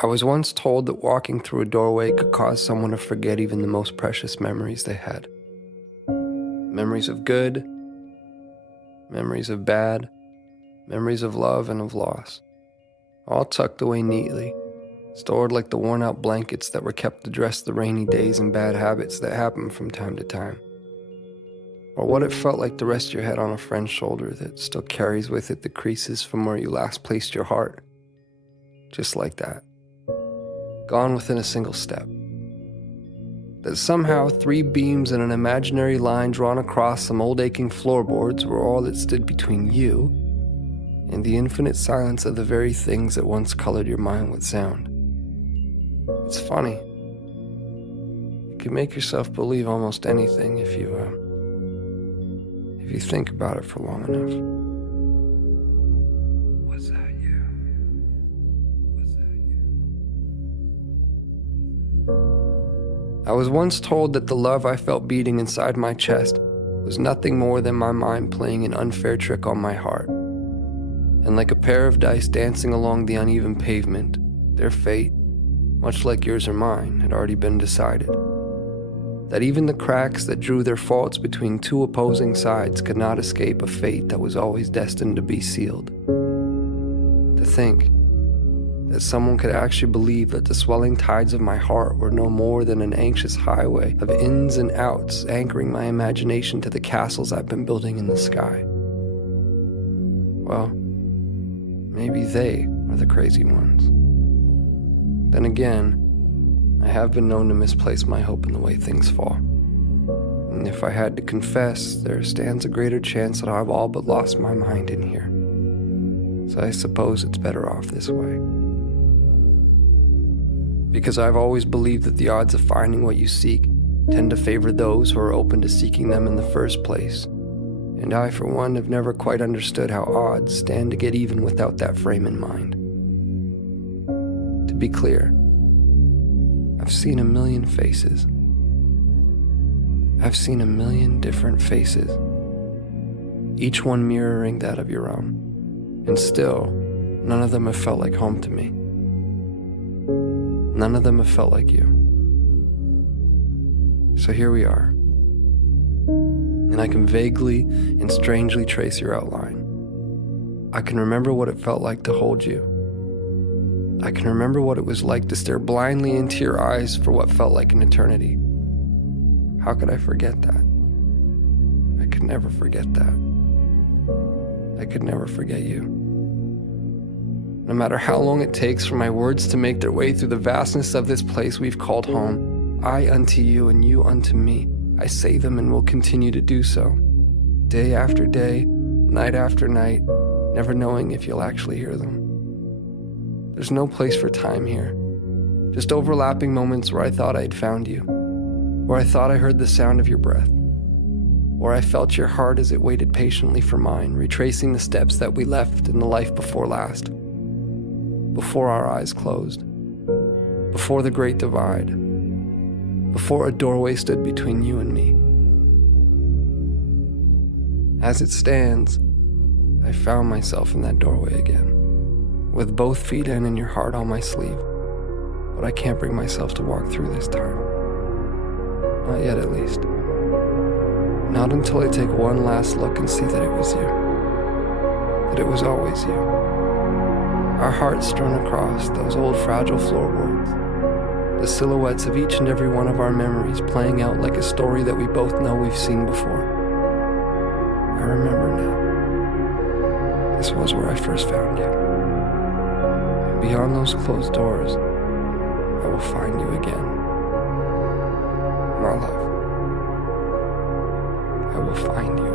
I was once told that walking through a doorway could cause someone to forget even the most precious memories they had. Memories of good, memories of bad, memories of love and of loss, all tucked away neatly, stored like the worn-out blankets that were kept to dress the rainy days and bad habits that happen from time to time. Or what it felt like to rest your head on a friend's shoulder that still carries with it the creases from where you last placed your heart. Just like that. Gone within a single step. That somehow 3 beams in an imaginary line drawn across some old aching floorboards were all that stood between you and the infinite silence of the very things that once colored your mind with sound. It's funny. You can make yourself believe almost anything if you think about it for long enough. Was that you? Was that you? I was once told that the love I felt beating inside my chest was nothing more than my mind playing an unfair trick on my heart. And like a pair of dice dancing along the uneven pavement, their fate, much like yours or mine, had already been decided. That even the cracks that drew their faults between 2 opposing sides could not escape a fate that was always destined to be sealed. To think that someone could actually believe that the swelling tides of my heart were no more than an anxious highway of ins and outs anchoring my imagination to the castles I've been building in the sky. Well, maybe they are the crazy ones. Then again, I have been known to misplace my hope in the way things fall. And if I had to confess, there stands a greater chance that I've all but lost my mind in here. So I suppose it's better off this way. Because I've always believed that the odds of finding what you seek tend to favor those who are open to seeking them in the first place. And I, for one, have never quite understood how odds stand to get even without that frame in mind. To be clear, I've seen a million faces. I've seen a million different faces, each one mirroring that of your own. And still, none of them have felt like home to me. None of them have felt like you. So here we are. And I can vaguely and strangely trace your outline. I can remember what it felt like to hold you. I can remember what it was like to stare blindly into your eyes for what felt like an eternity. How could I forget that? I could never forget that. I could never forget you. No matter how long it takes for my words to make their way through the vastness of this place we've called home, I unto you and you unto me, I say them and will continue to do so. Day after day, night after night, never knowing if you'll actually hear them. There's no place for time here. Just overlapping moments where I thought I'd found you, where I thought I heard the sound of your breath, where I felt your heart as it waited patiently for mine, retracing the steps that we left in the life before last, before our eyes closed, before the great divide, before a doorway stood between you and me. As it stands, I found myself in that doorway again, with both feet in and your heart on my sleeve. But I can't bring myself to walk through this time. Not yet, at least. Not until I take one last look and see that it was you. That it was always you. Our hearts strewn across those old fragile floorboards. The silhouettes of each and every one of our memories playing out like a story that we both know we've seen before. I remember now. This was where I first found you. Beyond those closed doors, I will find you again. My love, I will find you.